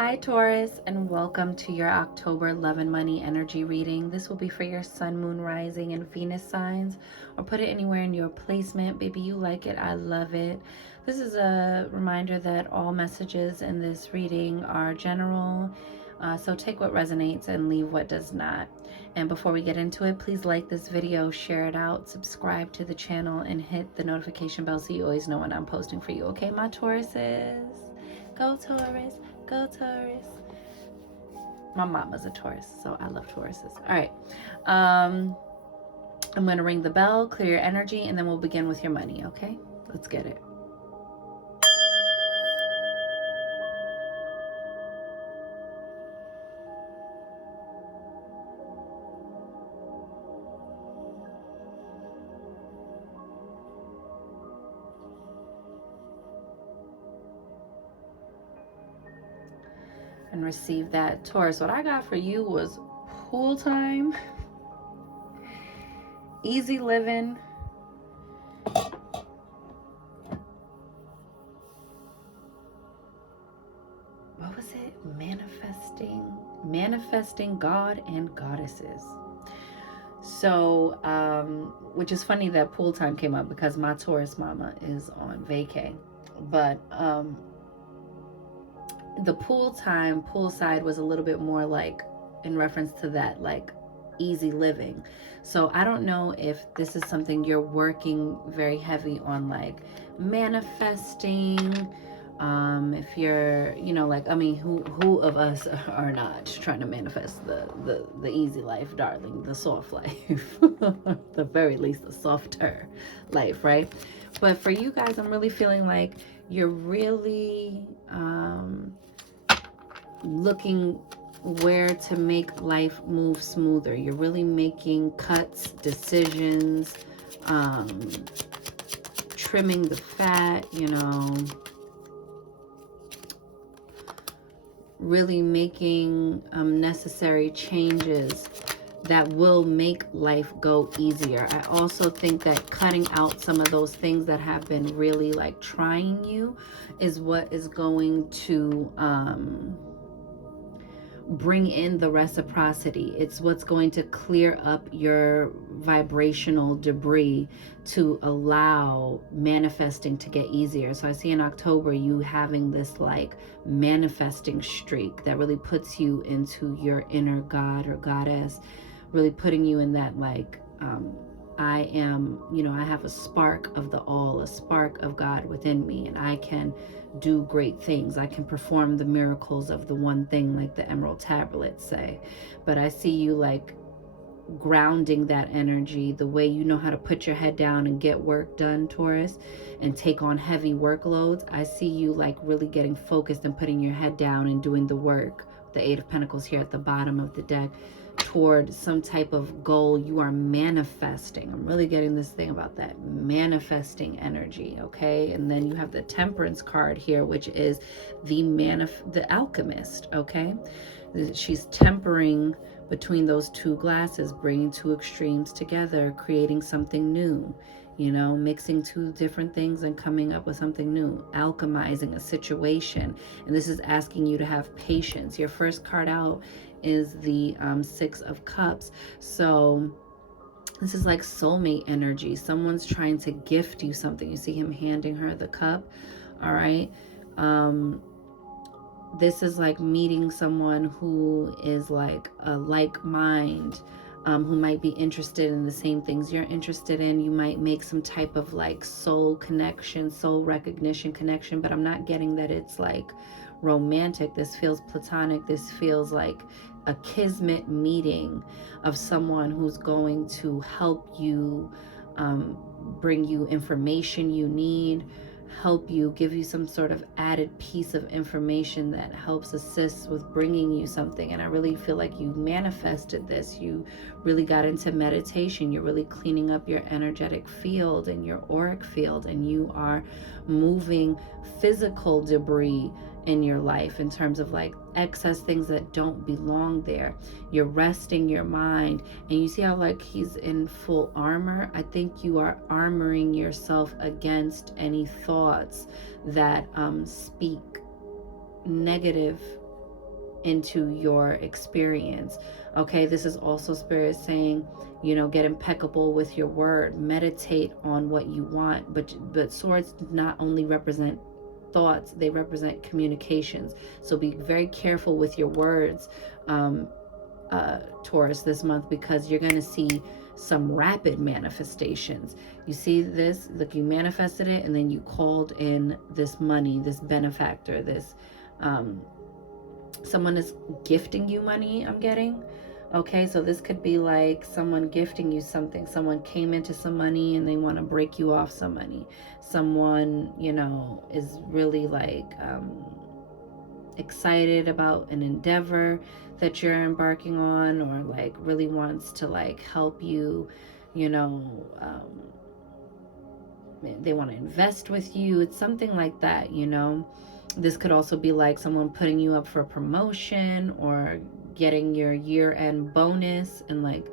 Hi Taurus, and welcome to your October love and money energy reading. This will be for your sun, moon, rising, and Venus signs, or put it anywhere in your placement. Baby, you like it, I love it. This is a reminder that all messages in this reading are general, so take what resonates and leave what does not. And before we get into it, please like this video, share it out, subscribe to the channel, and hit the notification bell so you always know when I'm posting for you. Okay, my Tauruses? Go Taurus, go Taurus. My mama's a Taurus, so I love Tauruses. All right. I'm going to ring the bell, clear your energy, and then we'll begin with your money, okay? Let's get it. And receive that. Taurus, what I got for you was pool time, easy living, what was it? Manifesting God and goddesses. So, which is funny that pool time came up because my Taurus mama is on vacay. But the poolside was a little bit more like in reference to that, like easy living. So I don't know if this is something you're working very heavy on, like manifesting. If you're, like, I mean, who of us are not trying to manifest the easy life, darling, the soft life, the very least, the softer life, right? But for you guys, I'm really feeling like you're really looking where to make life move smoother. You're really making cuts, decisions, trimming the fat, really making necessary changes that will make life go easier. I also think that cutting out some of those things that have been really like trying you is what is going to bring in the reciprocity. It's what's going to clear up your vibrational debris to allow manifesting to get easier. So I see in October you having this like manifesting streak that really puts you into your inner god or goddess, really putting you in that like I am, I have a spark of the all, a spark of God within me, and I can do great things. I can perform the miracles of the one thing, like the emerald tablets say. But I see you like grounding that energy the way you know how to put your head down and get work done, Taurus, and take on heavy workloads. I see you like really getting focused and putting your head down and doing the work. The Eight of Pentacles here at the bottom of the deck, toward some type of goal you are manifesting. I'm really getting this thing about that manifesting energy, okay? And then you have the Temperance card here, which is the alchemist, okay? She's tempering between those two glasses, bringing two extremes together, creating something new, mixing two different things and coming up with something new, alchemizing a situation. And this is asking you to have patience. Your first card out is the Six of Cups. So this is like soulmate energy. Someone's trying to gift you something. You see him handing her the cup. All right. This is like meeting someone who is like a like mind, who might be interested in the same things you're interested in. You might make some type of like soul connection, soul recognition connection, but I'm not getting that it's like romantic. This feels platonic. This feels like a kismet meeting of someone who's going to help you, bring you information you need, help you, give you some sort of added piece of information that helps assist with bringing you something. And I really feel like you manifested this. You really got into meditation. You're really cleaning up your energetic field and your auric field, and you are moving physical debris in your life in terms of like excess things that don't belong there. You're resting your mind, and you see how like he's in full armor. I think you are armoring yourself against any thoughts that speak negative into your experience. Okay, this is also Spirit saying, you know, get impeccable with your word, meditate on what you want. But swords not only represent thoughts, they represent communications. So be very careful with your words, Taurus, this month, because you're going to see some rapid manifestations. You see this, look, you manifested it, and then you called in this money, this benefactor, this someone is gifting you money, I'm getting. Okay, so this could be like someone gifting you something. Someone came into some money and they want to break you off some money. Someone, you know, is really like excited about an endeavor that you're embarking on, or like really wants to like help you, you know, they want to invest with you. It's something like that, you know. This could also be like someone putting you up for a promotion or getting your year-end bonus, and like,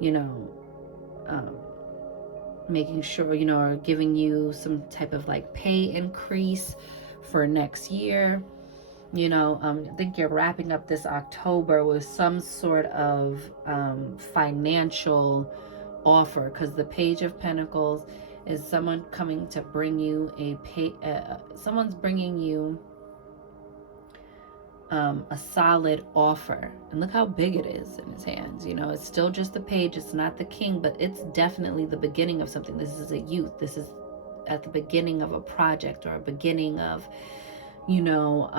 you know, making sure, you know, or giving you some type of like pay increase for next year. You know, I think you're wrapping up this October with some sort of financial offer, because the Page of Pentacles is someone coming to bring you someone's bringing you a solid offer. And look how big it is in his hands. You know, it's still just the page, it's not the king, but it's definitely the beginning of something. This is a youth, this is at the beginning of a project, or a beginning of, you know,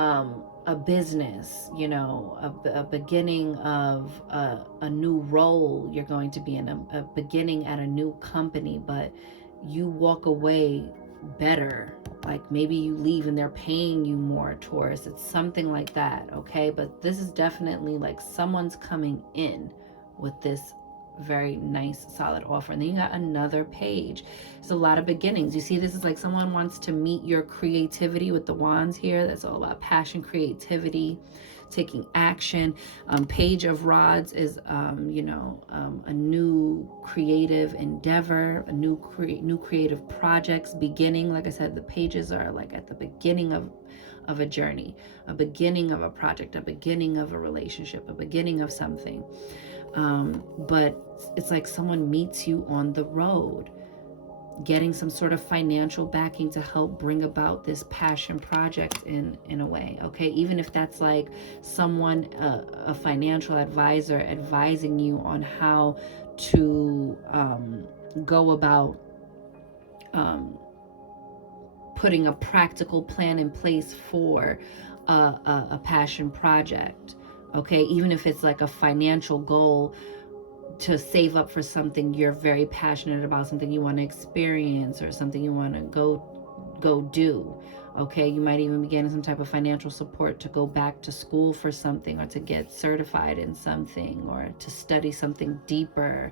a business, you know, a beginning of a new role you're going to be in, a beginning at a new company. But you walk away better. Like maybe you leave and they're paying you more, Taurus. It's something like that, okay? But this is definitely like someone's coming in with this very nice solid offer. And then you got another page. It's a lot of beginnings. You see, this is like someone wants to meet your creativity with the wands here. That's all about passion, creativity, taking action. Page of Rods is you know, a new creative endeavor, a new creative projects beginning. Like I said, the pages are like at the beginning of a journey, a beginning of a project, a beginning of a relationship, a beginning of something. But it's like someone meets you on the road, getting some sort of financial backing to help bring about this passion project in a way, okay? Even if that's like someone, a financial advisor advising you on how to go about putting a practical plan in place for a passion project, okay? Even if it's like a financial goal to save up for something you're very passionate about, something you want to experience, or something you want to go do, okay? You might even be getting some type of financial support to go back to school for something, or to get certified in something, or to study something deeper,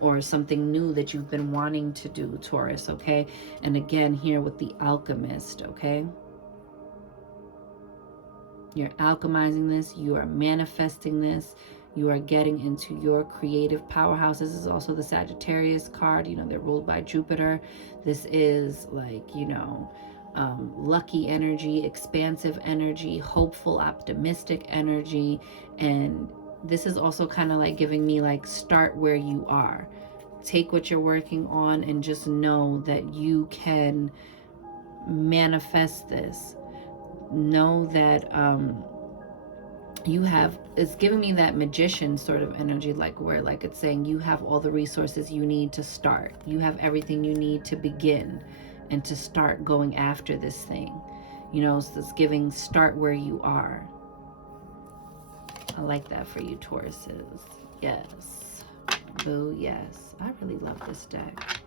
or something new that you've been wanting to do, Taurus, okay? And again, here with the Alchemist, okay? You're alchemizing this, you are manifesting this, you are getting into your creative powerhouse. This is also the Sagittarius card. You know, they're ruled by Jupiter. This is like, you know, lucky energy, expansive energy, hopeful, optimistic energy. And this is also kind of like giving me like, start where you are. Take what you're working on and just know that you can manifest this. Know that you have, it's giving me that magician sort of energy, like where like it's saying you have all the resources you need to start. You have everything you need to begin and to start going after this thing. You know, so it's giving start where you are. I like that for you, Tauruses. Yes. Boo, yes. I really love this deck.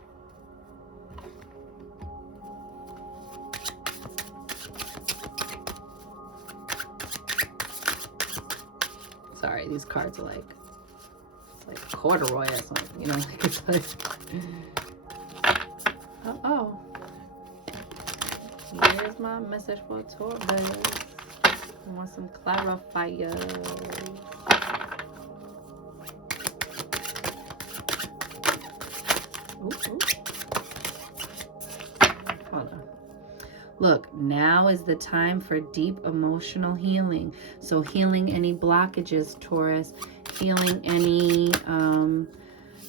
Sorry, these cards are like, it's like corduroy or something, you know, like it's like, oh, here's my message for Taurus. I want some clarifiers. Ooh. Hold on. Look, now is the time for deep emotional healing. So healing any blockages, Taurus, healing any,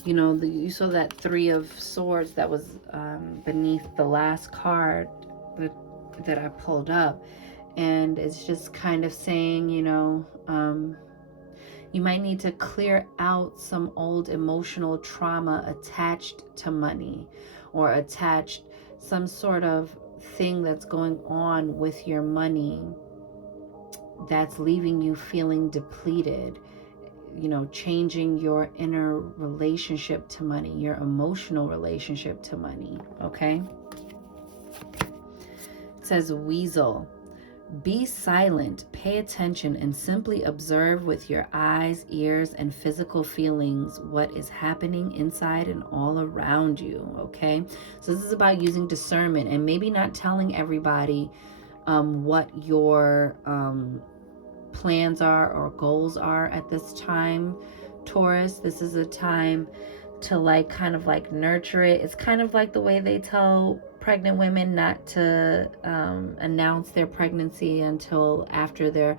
you saw that 3 of Swords that was beneath the last card that I pulled up. And it's just kind of saying, you might need to clear out some old emotional trauma attached to money, or attached some sort of thing that's going on with your money that's leaving you feeling depleted. Changing your inner relationship to money, your emotional relationship to money. Okay. It says Weasel. Be silent, pay attention, and simply observe with your eyes, ears, and physical feelings what is happening inside and all around you, okay? So this is about using discernment and maybe not telling everybody what your plans are or goals are at this time, Taurus. This is a time to kind of nurture it. It's kind of like the way they tell pregnant women not to announce their pregnancy until after they're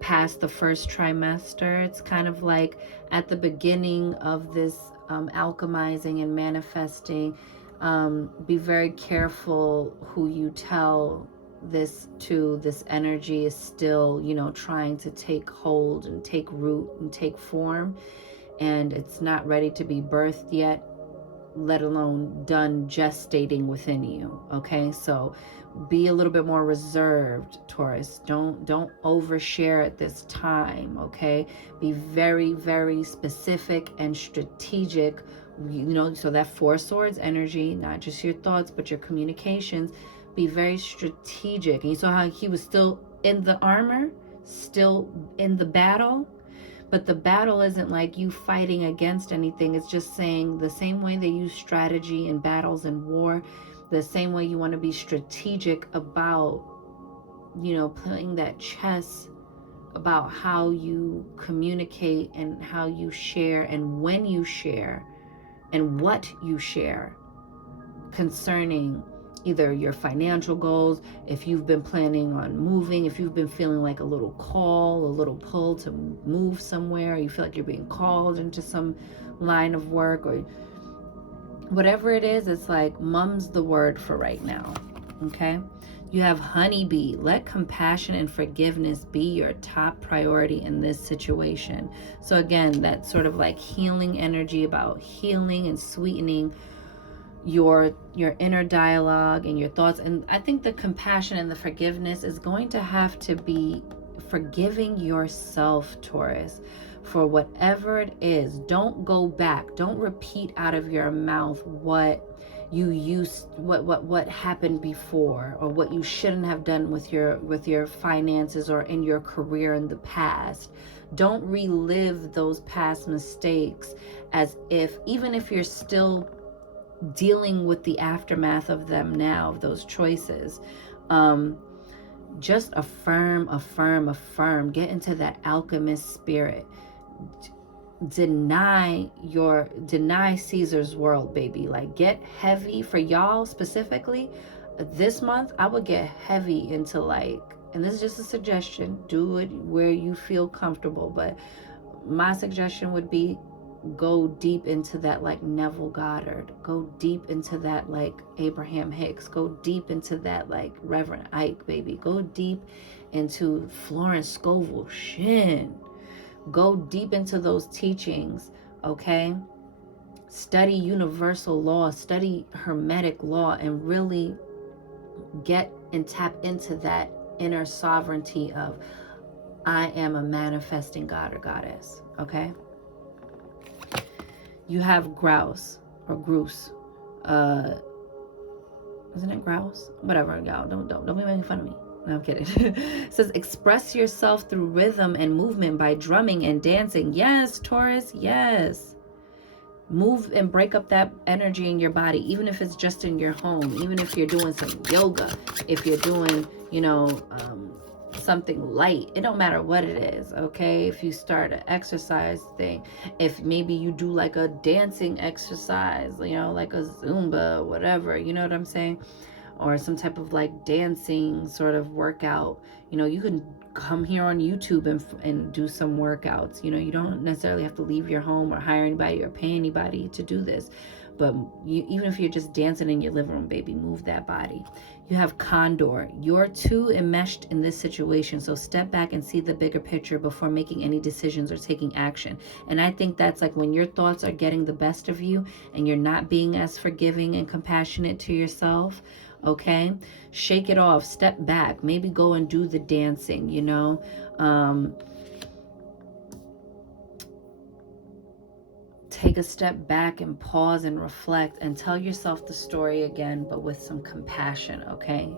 past the first trimester. It's kind of like at the beginning of this alchemizing and manifesting. Be very careful who you tell this to. This energy is still trying to take hold and take root and take form, and it's not ready to be birthed yet, let alone done gestating within you. Okay, so be a little bit more reserved, Taurus. Don't overshare at this time. Okay, be very, very specific and strategic. So that 4 Swords energy, not just your thoughts but your communications. Be very strategic. And you saw how he was still in the armor, still in the battle. But the battle isn't like you fighting against anything. It's just saying the same way they use strategy in battles and war, the same way you want to be strategic about, playing that chess, about how you communicate and how you share and when you share and what you share concerning either your financial goals, if you've been planning on moving, if you've been feeling like a little call, a little pull to move somewhere, or you feel like you're being called into some line of work, or whatever it is, it's like mum's the word for right now. Okay. You have honeybee. Let compassion and forgiveness be your top priority in this situation. So again, that sort of like healing energy, about healing and sweetening your inner dialogue and your thoughts. And I think the compassion and the forgiveness is going to have to be forgiving yourself, Taurus, for whatever it is. Don't go back. Don't repeat out of your mouth what you used, what happened before, or what you shouldn't have done with your finances or in your career in the past. Don't relive those past mistakes as if, even if you're still dealing with the aftermath of them now, of those choices. Just affirm. Get into that alchemist spirit. Deny Caesar's world, baby. Like, get heavy. For y'all specifically, this month I would get heavy into and this is just a suggestion, do it where you feel comfortable, but my suggestion would be go deep into that Neville Goddard, go deep into that Abraham Hicks, go deep into that Reverend Ike, baby, go deep into Florence Scovel, go deep into those teachings. Okay, study universal law, study Hermetic law, and really get and tap into that inner sovereignty of, I am a manifesting god or goddess. Okay. You have grouse or grouse. Isn't it grouse? Whatever, y'all. Don't be making fun of me. No, I'm kidding. It says express yourself through rhythm and movement by drumming and dancing. Yes, Taurus, yes. Move and break up that energy in your body, even if it's just in your home, even if you're doing some yoga, if you're doing, something light. It don't matter what it is, okay? If you start an exercise thing, if maybe you do like a dancing exercise, you know, like a Zumba, whatever, you know what I'm saying? Or some type of like dancing sort of workout. You know, you can come here on YouTube and do some workouts. You know, you don't necessarily have to leave your home or hire anybody or pay anybody to do this. But even if you're just dancing in your living room, baby, move that body. You have Condor. You're too enmeshed in this situation, so step back and see the bigger picture before making any decisions or taking action. And I think that's like when your thoughts are getting the best of you and you're not being as forgiving and compassionate to yourself, okay? Shake it off. Step back. Maybe go and do the dancing, you know? Take a step back and pause and reflect and tell yourself the story again, but with some compassion, okay?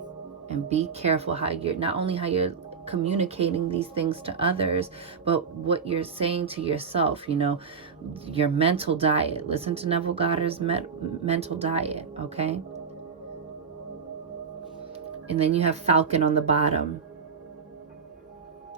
And be careful how you're, not only how you're communicating these things to others, but what you're saying to yourself, you know, your mental diet. Listen to Neville Goddard's mental diet, okay? And then you have Falcon on the bottom.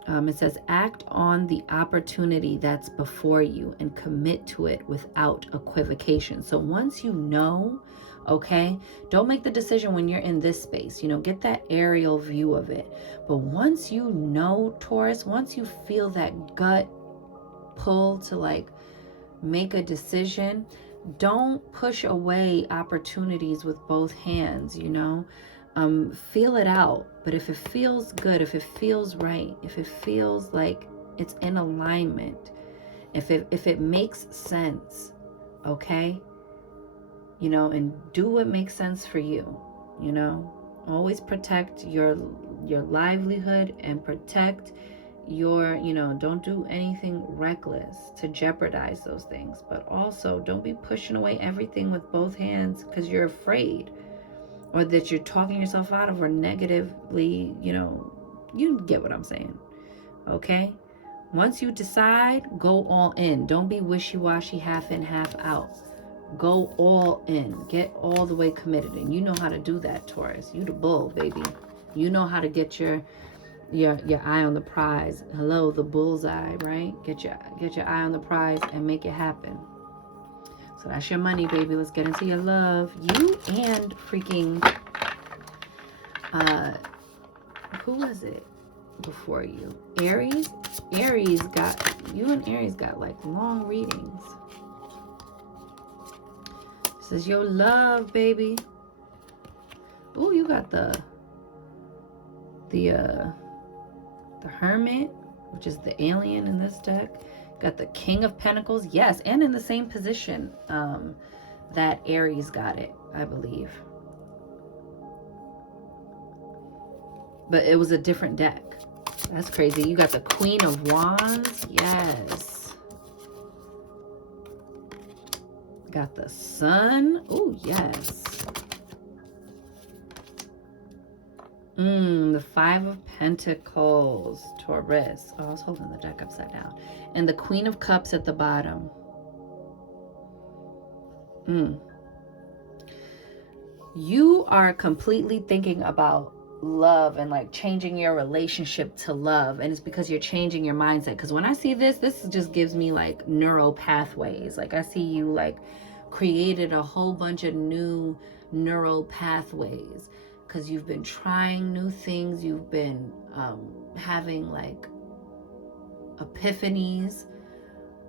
It says, act on the opportunity that's before you and commit to it without equivocation. So once you know, okay, don't make the decision when you're in this space, you know, get that aerial view of it. But once you know, Taurus, once you feel that gut pull to like make a decision, don't push away opportunities with both hands, you know. Feel it out. But if it feels good, if it feels right, if it feels like it's in alignment, if it makes sense, okay, you know, and do what makes sense for you, you know. Always protect your livelihood and protect your, you know, don't do anything reckless to jeopardize those things. But also don't be pushing away everything with both hands because you're afraid, or that you're talking yourself out of, or negatively, you know, you get what I'm saying, okay? Once you decide, go all in. Don't be wishy-washy, half in, half out. Go all in. Get all the way committed. And you know how to do that, Taurus. You the bull, baby. You know how to get your eye on the prize. Hello, the bullseye, right? Get your eye on the prize and make it happen. So that's your money, baby. Let's get into your love. You and freaking, who was it before you? Aries? Aries got, you and Aries got like long readings. This is your love, baby. Oh, you got the Hermit, which is the alien in this deck. Got the King of Pentacles. Yes, and in the same position that Aries got it, I believe. But it was a different deck. That's crazy. You got the Queen of Wands. Yes. Got the Sun. Oh, yes. The Five of Pentacles, Taurus. Oh, I was holding the deck upside down. And the Queen of Cups at the bottom. You are completely thinking about love and like changing your relationship to love, and it's because you're changing your mindset. Because when I see this just gives me like neural pathways. Like I see you like created a whole bunch of new neural pathways because you've been trying new things. You've been having like epiphanies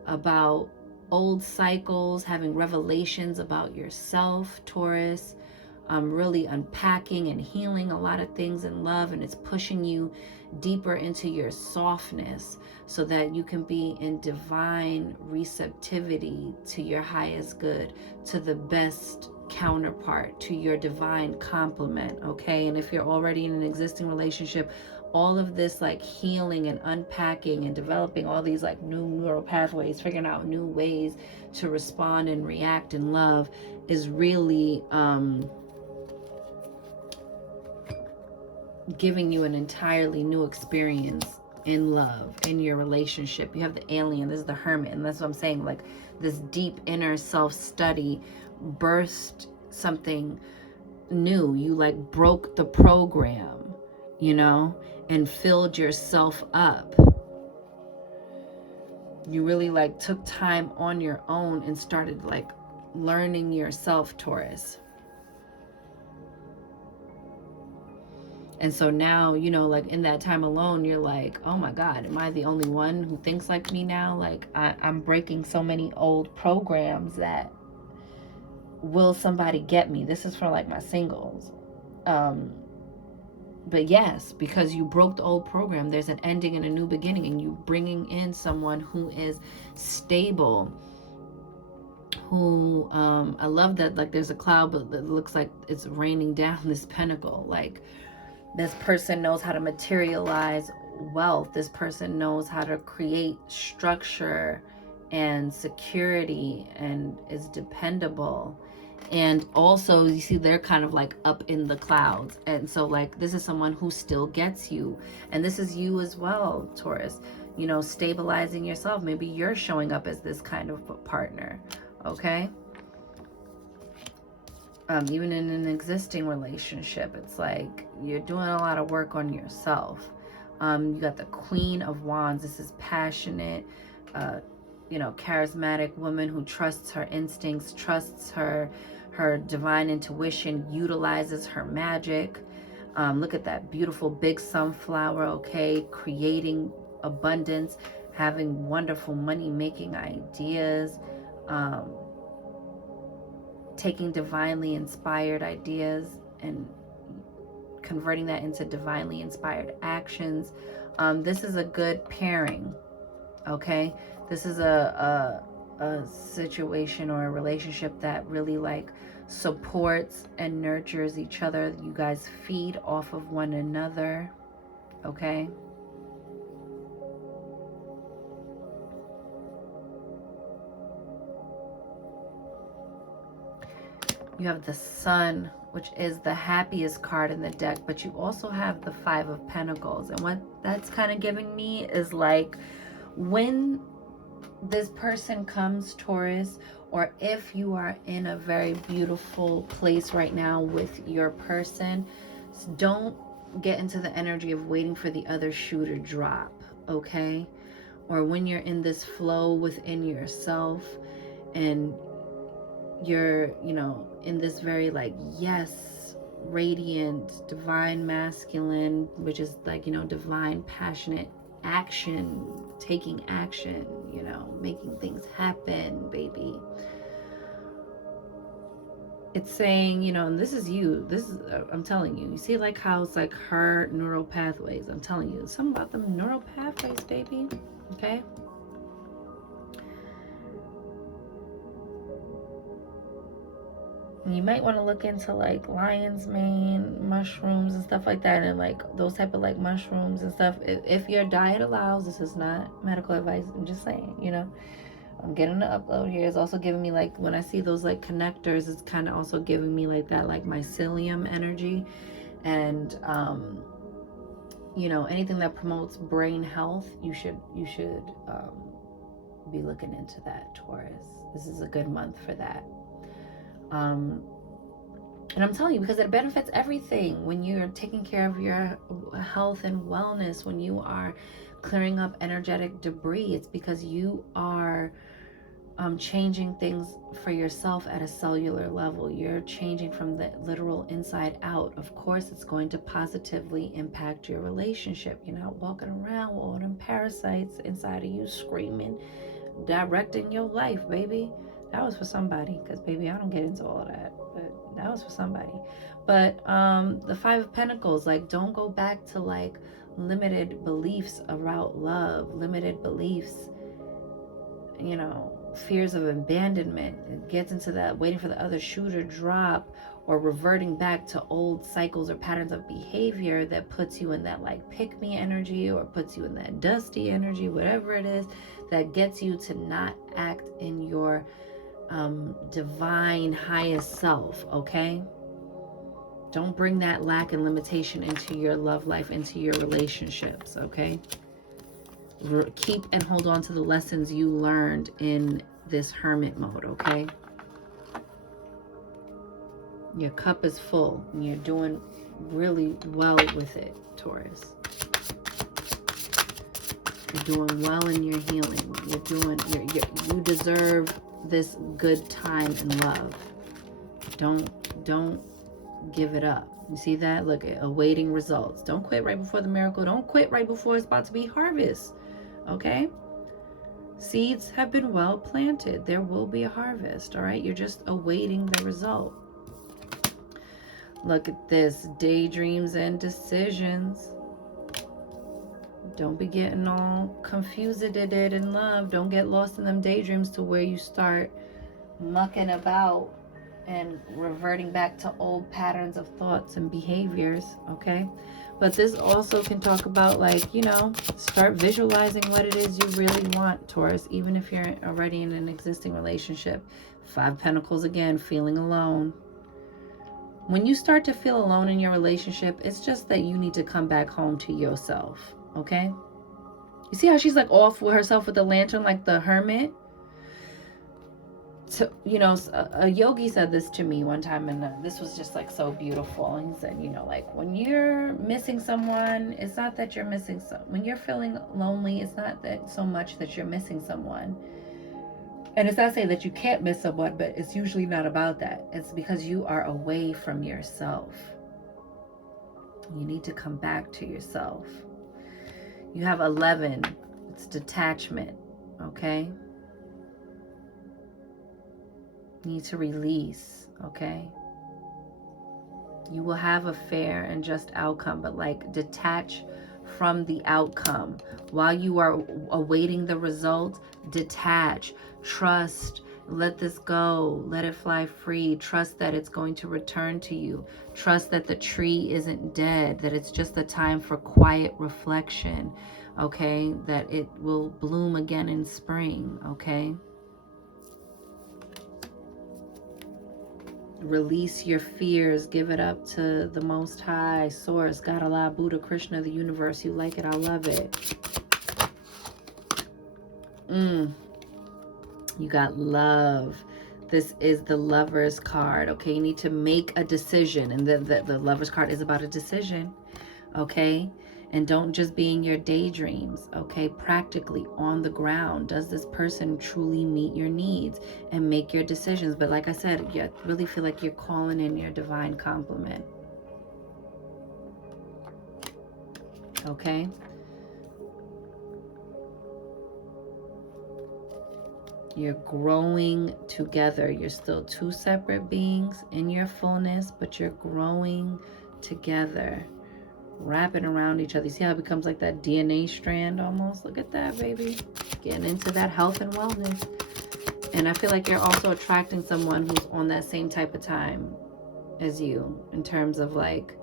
about old cycles, having revelations about yourself, Taurus. Really unpacking and healing a lot of things in love, and it's pushing you deeper into your softness so that you can be in divine receptivity to your highest good, to the best counterpart, to your divine complement, okay? And if you're already in an existing relationship, all of this like healing and unpacking and developing all these like new neural pathways, figuring out new ways to respond and react in love is really giving you an entirely new experience in love, in your relationship. You have the alien, this is the Hermit, and that's what I'm saying, like this deep inner self-study burst something new. You like broke the program, you know, and filled yourself up. You really like took time on your own and started like learning yourself, Taurus. And so now, you know, like in that time alone, you're like, oh my God, am I the only one who thinks like me now? Like I'm breaking so many old programs that will somebody get me? This is for like my singles. But yes, because you broke the old program, there's an ending and a new beginning, and you bringing in someone who is stable, who I love that, like there's a cloud, but it looks like it's raining down this pentacle. Like this person knows how to materialize wealth. This person knows how to create structure and security and is dependable. And also you see they're kind of like up in the clouds, and so like this is someone who still gets you, and this is you as well, Taurus, you know, stabilizing yourself. Maybe you're showing up as this kind of partner, okay? Even in an existing relationship, it's like you're doing a lot of work on yourself. You got the Queen of Wands. This is passionate, you know, charismatic woman who trusts her instincts, trusts her divine intuition, utilizes her magic. Look at that beautiful big sunflower, okay? Creating abundance, having wonderful money-making ideas, taking divinely inspired ideas and converting that into divinely inspired actions. This is a good pairing, okay? This is a situation or a relationship that really like supports and nurtures each other. You guys feed off of one another, okay? You have the Sun, which is the happiest card in the deck, but you also have the Five of Pentacles. And what that's kind of giving me is like when this person comes, Taurus, or if you are in a very beautiful place right now with your person, don't get into the energy of waiting for the other shoe to drop, okay? Or when you're in this flow within yourself and you're, you know, in this very like, yes, radiant, divine masculine, which is like, you know, divine, passionate action, taking action, you know, making things happen, baby. It's saying, you know, and this is you, this is, I'm telling you, you see like how it's like her neural pathways. I'm telling you, something about them neural pathways, baby, okay? You might want to look into like lion's mane mushrooms and stuff like that, and like those type of like mushrooms and stuff, if your diet allows. This is not medical advice, I'm just saying, you know. I'm getting the upload here. It's also giving me like, when I see those like connectors, it's kind of also giving me like that like mycelium energy. And you know, anything that promotes brain health, you should be looking into that, Taurus. This is a good month for that. And I'm telling you, because it benefits everything. When you're taking care of your health and wellness, when you are clearing up energetic debris, it's because you are changing things for yourself at a cellular level. You're changing from the literal inside out. Of course, it's going to positively impact your relationship. You're not walking around with all them parasites inside of you screaming, directing your life, baby. That was for somebody, because baby, I don't get into all of that, but that was for somebody. But the Five of Pentacles, like, don't go back to like limited beliefs about love, limited beliefs, you know, fears of abandonment. It gets into that waiting for the other shoe to drop, or reverting back to old cycles or patterns of behavior that puts you in that like pick me energy, or puts you in that dusty energy, whatever it is that gets you to not act in your divine highest self, okay? Don't bring that lack and limitation into your love life, into your relationships, okay? Keep and hold on to the lessons you learned in this hermit mode, okay? Your cup is full and you're doing really well with it, Taurus. You're doing well in your healing. You deserve this good time and love. Don't give it up. You see that? Look, awaiting results. Don't quit right before the miracle. Don't quit right before it's about to be harvest. Okay? Seeds have been well planted. There will be a harvest. All right? You're just awaiting the result. Look at this. Daydreams and decisions. Don't be getting all confused in love. Don't get lost in them daydreams to where you start mucking about and reverting back to old patterns of thoughts and behaviors, okay? But this also can talk about, like, you know, start visualizing what it is you really want, Taurus, even if you're already in an existing relationship. 5 Pentacles again, feeling alone. When you start to feel alone in your relationship, it's just that you need to come back home to yourself, okay? You see how she's like off with herself with the lantern, like the hermit? So, you know, a yogi said this to me one time, and this was just like so beautiful. He said, you know, like when you're missing someone, it's not that you're missing when you're feeling lonely, it's not that so much that you're missing someone. And it's not saying that you can't miss someone, but it's usually not about that. It's because you are away from yourself. You need to come back to yourself. You have 11. It's detachment, okay? You need to release, okay? You will have a fair and just outcome, but like detach from the outcome. While you are awaiting the result, detach, trust, let this go, let it fly free. Trust that it's going to return to you. Trust that the tree isn't dead, that it's just a time for quiet reflection, okay? That it will bloom again in spring, okay? Release your fears. Give it up to the Most High, Source, God, Allah, Buddha, Krishna, the universe. You like it, I love it. You got love. This is the Lover's card, okay? You need to make a decision. And the Lover's card is about a decision, okay? And don't just be in your daydreams, okay? Practically on the ground. Does this person truly meet your needs? And make your decisions. But like I said, you really feel like you're calling in your divine complement. Okay? You're growing together. You're still 2 separate beings in your fullness, but you're growing together. Wrapping around each other. You see how it becomes like that DNA strand almost? Look at that, baby. Getting into that health and wellness. And I feel like you're also attracting someone who's on that same type of time as you, in terms of like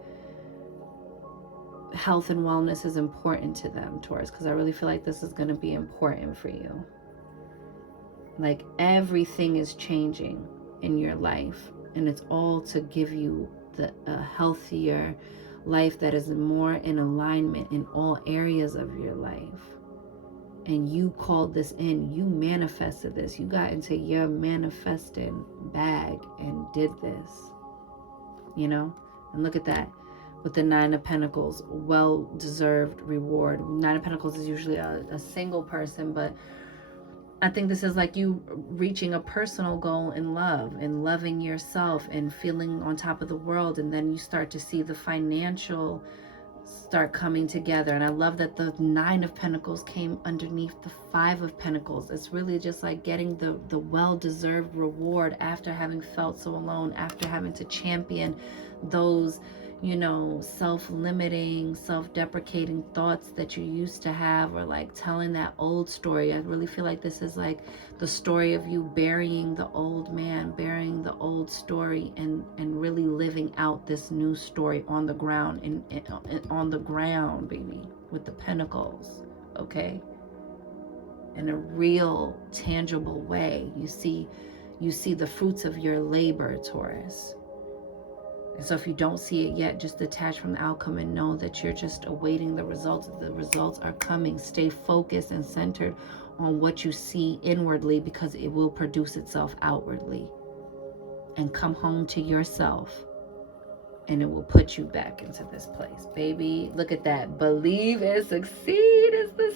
health and wellness is important to them, Taurus, because I really feel like this is going to be important for you. Like everything is changing in your life, and it's all to give you a healthier life that is more in alignment in all areas of your life. And you called this in. You manifested this. You got into your manifesting bag and did this. You know? And look at that. With the 9 of Pentacles, well-deserved reward. 9 of Pentacles is usually a single person, but I think this is like you reaching a personal goal in love and loving yourself and feeling on top of the world. And then you start to see the financial start coming together. And I love that the 9 of Pentacles came underneath the 5 of Pentacles. It's really just like getting the well-deserved reward after having felt so alone, after having to champion those, you know, self-limiting, self-deprecating thoughts that you used to have, or like telling that old story. I really feel like this is like the story of you burying the old man, burying the old story, and really living out this new story on the ground, and on the ground, baby, with the pentacles, okay? In a real, tangible way. You see the fruits of your labor, Taurus. And so if you don't see it yet, just detach from the outcome and know that you're just awaiting the results. The results are coming. Stay focused and centered on what you see inwardly, because it will produce itself outwardly. And come home to yourself. and it will put you back into this place, baby. Look at that. Believe and succeed is the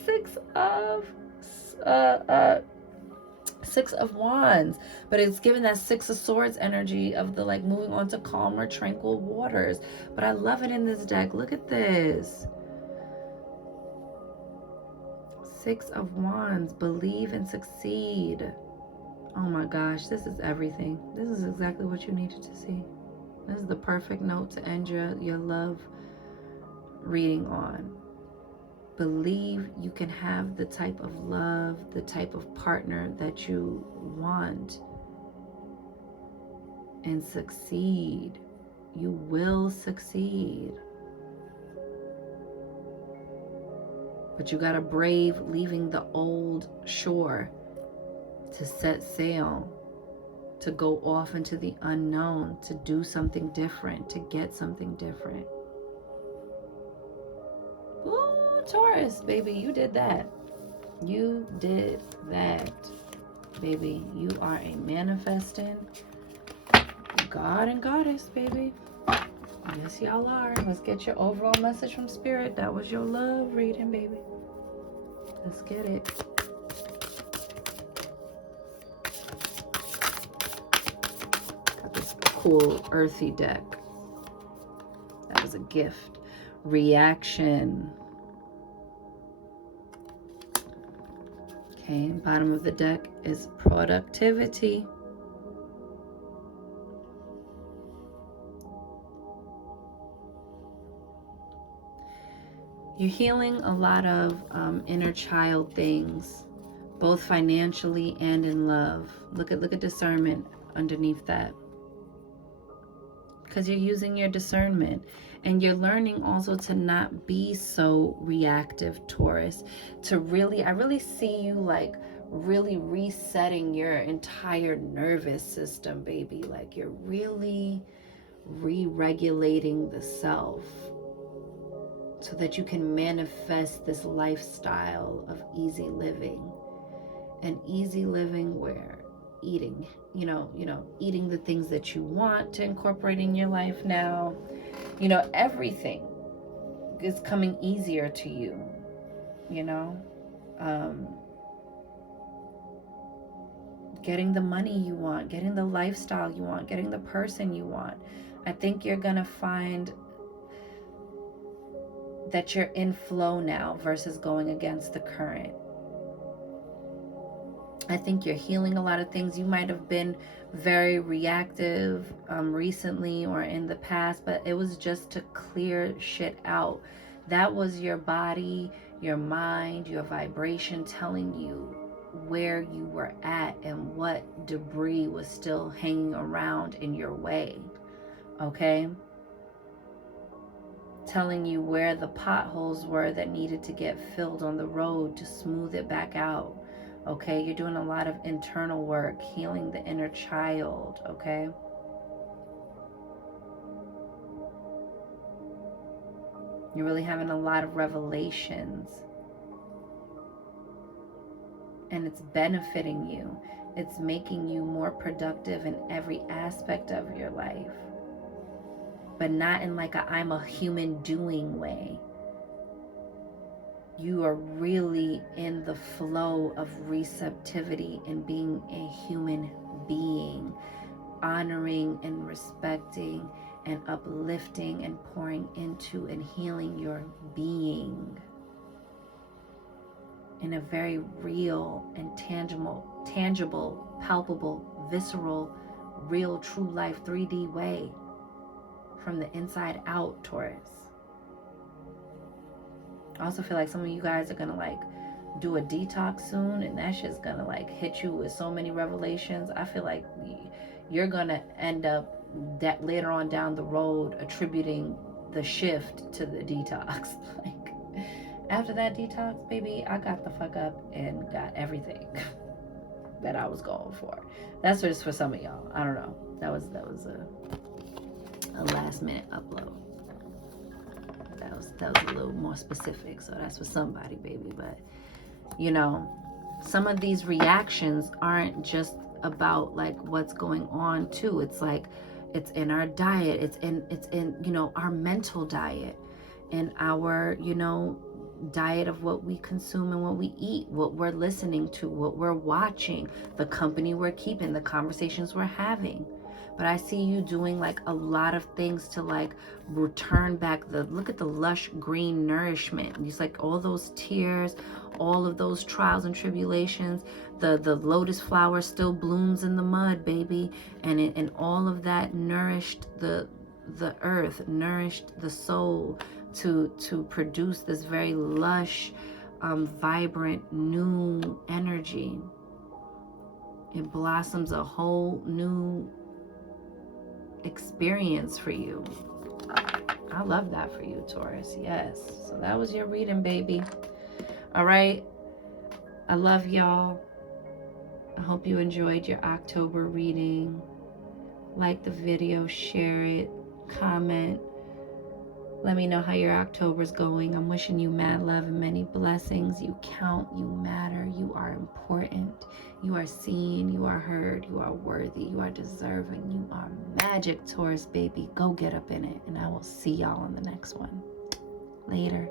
Six of Wands, but it's given that Six of Swords energy of the like moving on to calmer, tranquil waters. But I love it in this deck. Look at this. Six of Wands. Believe and succeed. Oh my gosh, this is everything. This is exactly what you needed to see. This is the perfect note to end your love reading on. Believe you can have the type of love, the type of partner that you want, and succeed. You will succeed. But you gotta brave leaving the old shore to set sail, to go off into the unknown, to do something different, to get something different. Ooh, Taurus, baby, you did that. You did that, baby. You are a manifesting God and Goddess, baby. Yes, y'all are. Let's get your overall message from Spirit. That was your love reading, baby. Let's get it. Got this cool earthy deck. That was a gift. Reaction. Okay, bottom of the deck is productivity. You're healing a lot of inner child things, both financially and in love. Look at discernment underneath that. Because you're using your discernment, and you're learning also to not be so reactive, Taurus. To really, I really see you like really resetting your entire nervous system, baby. Like you're really re-regulating the self, so that you can manifest this lifestyle of easy living. And easy living where eating, eating the things that you want to incorporate in your life now. Everything is coming easier to you, getting the money you want, getting the lifestyle you want, getting the person you want. I think you're gonna find that you're in flow now versus going against the current. I think you're healing a lot of things. You might have been very reactive recently or in the past, but it was just to clear shit out. That was your body, your mind, your vibration telling you where you were at and what debris was still hanging around in your way. Okay? Telling you where the potholes were that needed to get filled on the road to smooth it back out. Okay, you're doing a lot of internal work, healing the inner child, okay? You're really having a lot of revelations. And it's benefiting you. It's making you more productive in every aspect of your life. But not in like a I'm a human doing way. You are really in the flow of receptivity and being a human being, honoring and respecting and uplifting and pouring into and healing your being in a very real and tangible, palpable, visceral, real, true life, 3D way, from the inside out, Taurus. I also feel like some of you guys are gonna like do a detox soon, and that shit's gonna like hit you with so many revelations. I feel like you're gonna end up that later on down the road attributing the shift to the detox. Like after that detox, baby, I got the fuck up and got everything that I was going for. That's just for some of y'all. I don't know. That was a last minute upload. That was a little more specific, so that's for somebody, baby. But some of these reactions aren't just about like what's going on too. It's like It's in our diet. It's in, you know, our mental diet, and our, you know, diet of what we consume and what we eat, what we're listening to, what we're watching, the company we're keeping, the conversations we're having. But I see you doing like a lot of things to like return back the, look at the lush green nourishment. It's like all those tears, all of those trials and tribulations, the lotus flower still blooms in the mud, baby. And all of that nourished the earth, nourished the soul to produce this very lush, vibrant new energy. It blossoms a whole new experience for you. I love that for you, Taurus. Yes. So that was your reading, baby. All right. I love y'all. I hope you enjoyed your October reading. Like the video, share it, comment. Let me know how your October's going. I'm wishing you mad love and many blessings. You count, you matter, you are important. You are seen, you are heard, you are worthy, you are deserving, you are magic, Taurus baby. Go get up in it, and I will see y'all on the next one. Later.